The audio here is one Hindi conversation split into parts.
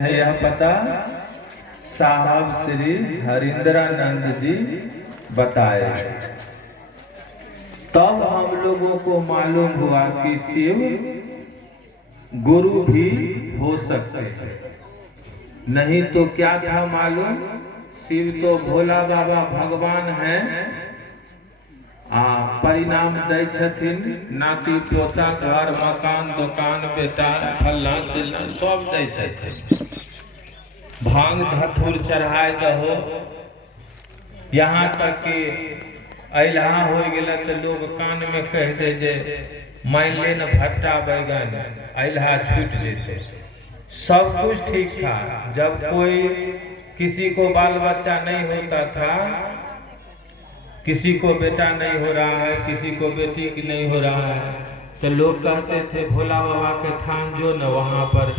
यह पता साहब श्री हरिंद्रानंद जी बताए। तब हम लोगों को मालूम हुआ कि शिव गुरु भी हो सकते हैं। नहीं तो क्या था मालूम, शिव तो भोला बाबा भगवान हैं, परिणाम दै छथिन, नाती पोता घर मकान दुकान बेटा फल्ला चिल्ला सब दै छथिन। भांग धतूर चढ़ाए दहो, यहाँ तक कि अइलहा हो गया तो लोग कान में कह दे जे मान ले न भट्टा बैगन अइलहा छूट जेते। सब कुछ ठीक था। जब कोई किसी को बाल बच्चा नहीं होता था, किसी को बेटा नहीं हो रहा है, किसी को बेटी की नहीं हो रहा है, तो लोग कहते थे भोला बाबा के थान जो न वहाँ पर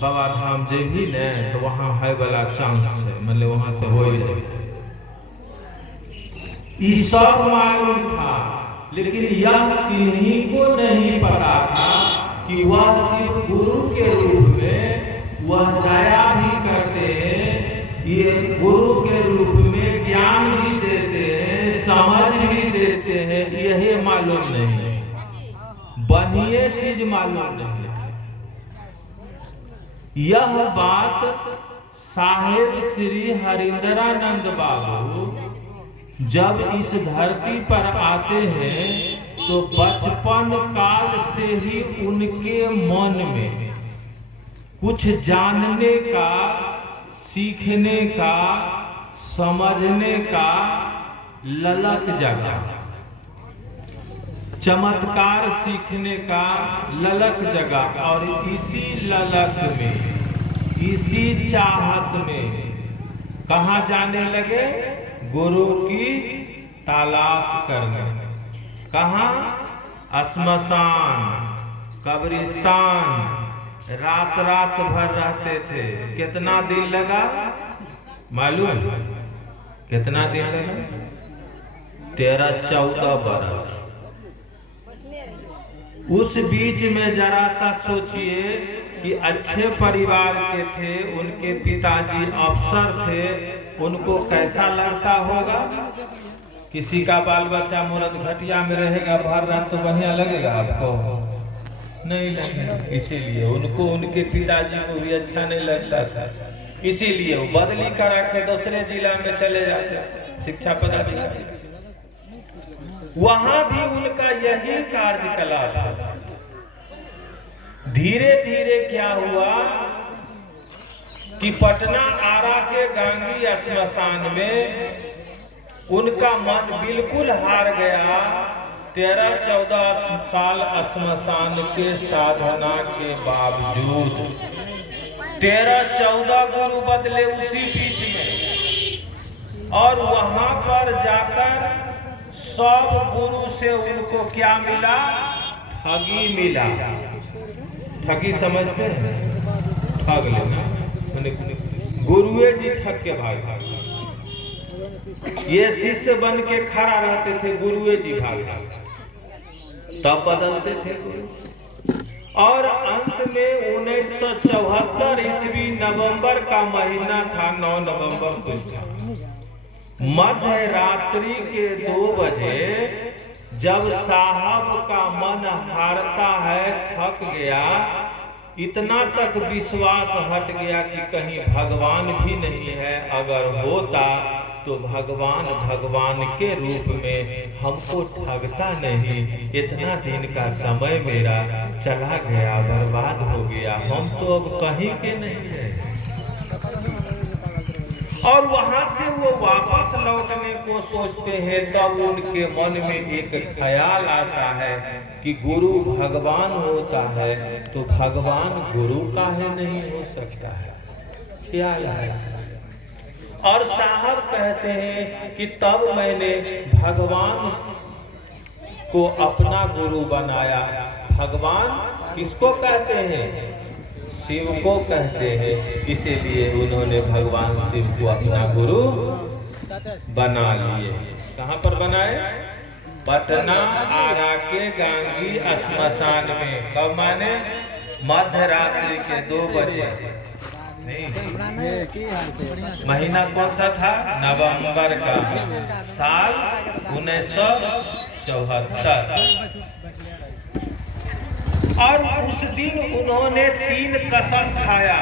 बाबा धाम जे भी न तो वहाँ है वाला चांस है, मतलब वहाँ से हो जाए। ये सब मालूम था, लेकिन यह किन्हीं को नहीं पता था कि वह शिव गुरु के रूप में वह जाया भी करते हैं, ये गुरु के रूप में ज्ञान भी देते हैं, समझ भी देते हैं। यही मालूम नहीं, बढ़िया चीज मालूम नहीं। यह बात साहेब श्री हरिंद्रानंद बाबू जब इस धरती पर आते हैं तो बचपन काल से ही उनके मन में कुछ जानने का, सीखने का, समझने का ललक जगा, चमत्कार सीखने का ललक जगा। और इसी ललक में, इसी चाहत में कहाँ जाने लगे? गुरु की तलाश करने। कहाँ? श्मशान, कब्रिस्तान। रात रात भर रहते थे। कितना दिन लगा मालूम? कितना दिन लगा? 13-14 बरस। उस बीच में जरा सा सोचिए कि अच्छे परिवार के थे, उनके पिताजी अफसर थे, उनको कैसा लगता होगा? किसी का बाल बच्चा मूर्त घटिया में रहेगा भर रात तो बढ़िया लगेगा आपको? नहीं लगेगा। इसीलिए उनको, उनके पिताजी को भी अच्छा नहीं लगता था। इसीलिए वो बदली करा के दूसरे जिला में चले जाते शिक्षा पदाधिकारी। वहां भी उनका यही कार्यकलाप था। धीरे धीरे क्या हुआ कि पटना आरा के गांगी श्मशान में उनका मन बिल्कुल हार गया। 13-14 साल श्मशान के साधना के बावजूद 13-14 गुरु बदले उसी बीच में। और वहां पर जाकर सब गुरु से उनको क्या मिला? ठगी मिला। ठगी समझते हैं? ठग लेना, गुरुए जी ठग के भाग। ये शिष्य बन के खड़ा रहते थे, गुरुए जी भाग तब बदलते थे गुरु। और अंत में 1974 ईस्वी नवंबर का महीना था, 9 नवंबर को था। मध्य रात्रि के 2 बजे जब साहब का मन हारता है, थक गया, इतना तक विश्वास हट गया कि कहीं भगवान भी नहीं है। अगर होता तो भगवान भगवान के रूप में हमको ठगता नहीं। इतना दिन का समय मेरा चला गया, बर्बाद हो गया, हम तो अब कहीं के नहीं हैं। और वहां से वो वापस लौटने को सोचते हैं, तब उनके मन में एक ख्याल आता है कि गुरु भगवान होता है तो भगवान गुरु काहे नहीं हो सकता है? ख्याल आया। और साहब कहते हैं कि तब मैंने भगवान को अपना गुरु बनाया। भगवान किसको कहते हैं? शिव को कहते हैं। इसीलिए उन्होंने भगवान शिव को अपना गुरु बना लिए। कहाँ पर बनाए? पटना आरा के गांगी श्मशान में। कब माने? मध्य रात्रि के 2 बजे महीना कौन सा था? नवंबर का, साल 1974। और उस दिन उन्होंने 3 कसम खाया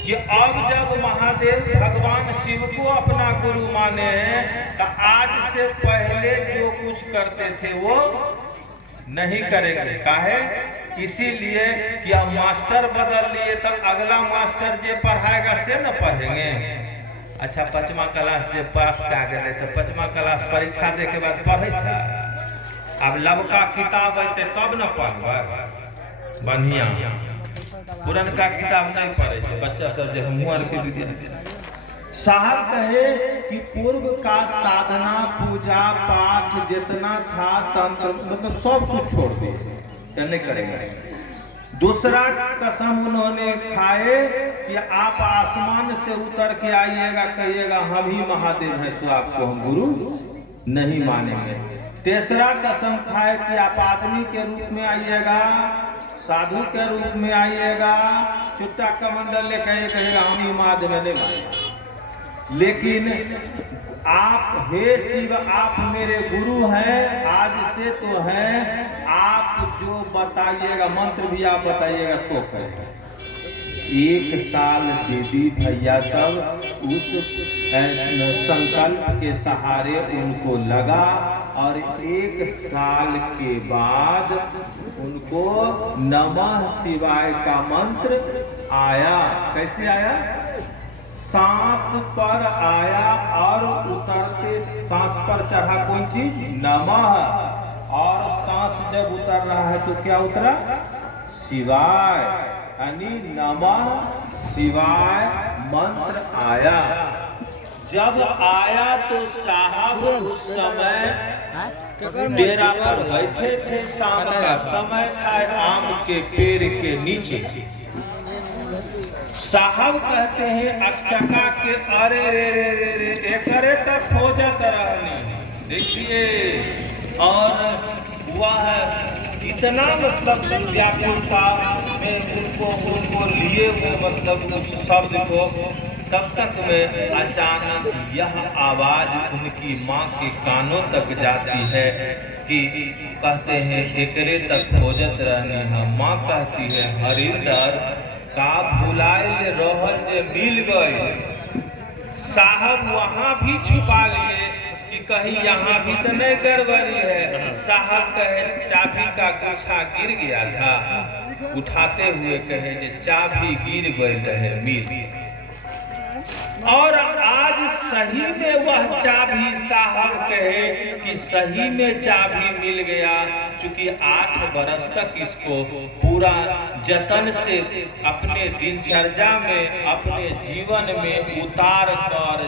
कि अब जब महादेव भगवान शिव को अपना गुरु माने हैं तो आज से पहले जो कुछ करते थे वो नहीं करेंगे। काहे? इसीलिए कि अब मास्टर बदल लिए तो अगला मास्टर जो पढ़ाएगा से न पढ़ेंगे। अच्छा, 5मा क्लास जो पास कर गए तो 5मा क्लास परीक्षा दे के बाद पढ़े छा। अब लबका किताब अते तब न पढ़ब बढ़िया, पुरनका किताब नहीं पढ़े छे बच्चा सब जो मुहर के विद्यार्थी। साहब कहे कि पूर्व का साधना पूजा पाठ जितना था तंत्र मतलब सब कुछ छोड़ दिए, क्या नहीं करेंगे। दूसरा कसम उन्होंने खाए कि आप आसमान से उतर के आइएगा, कहिएगा हम ही महादेव हैं, तो आपको हम गुरु नहीं मानेंगे। तीसरा कसम खाए कि आप आदमी के रूप में आइएगा, साधु के रूप में आइएगा, चुट्टा कमंडल लेकर कहेगा हम ही महादेव नहीं मानेंगे। लेकिन आप हे शिव आप मेरे गुरु हैं, आज से तो हैं, आप जो बताइएगा मंत्र भी आप बताइएगा तो कहेगा। 1 साल दीदी भैया सब उस संकल्प के सहारे उनको लगा और 1 साल के बाद उनको नमः शिवाय का मंत्र आया। कैसे आया? सांस पर आया और उतरते सांस पर चढ़ा कौन चीज? नमः। और सांस जब उतर रहा है तो क्या उतरा? शिवाय, यानी नमः शिवाय मंत्र आया। जब आया तो साहब उस समय डेरा पर बैठे थे, शाम का समय था, आम के पेड़ के नीचे। साहब कहते हैं अचका के अरे रे रे रे रे एकरे तक खोजत रहनी, देखिए। और वह इतना मतलब व्याकुलता में उनको लिए वो मतलब उस शब्द को, तब तक में अचानक यह आवाज उनकी माँ के कानों तक जाती है कि कहते हैं एकरे तक खोजत रहनी है। माँ कहती है हरिंदर का भुलाए रहल जे मिल गए। साहब वहाँ भी छुपा लिए कि कहीं यहाँ भी तो नहीं गड़बड़ी है। साहब कहे चाबी का गुच्छा गिर गया था, उठाते हुए कहे जे चाबी गिर गई रहे मिल। और आज सही में वह चाबी साहब कहे कि सही में चाबी मिल गया। चूंकि 8 बरस तक इसको पूरा जतन से अपने दिनचर्या में अपने जीवन में उतार कर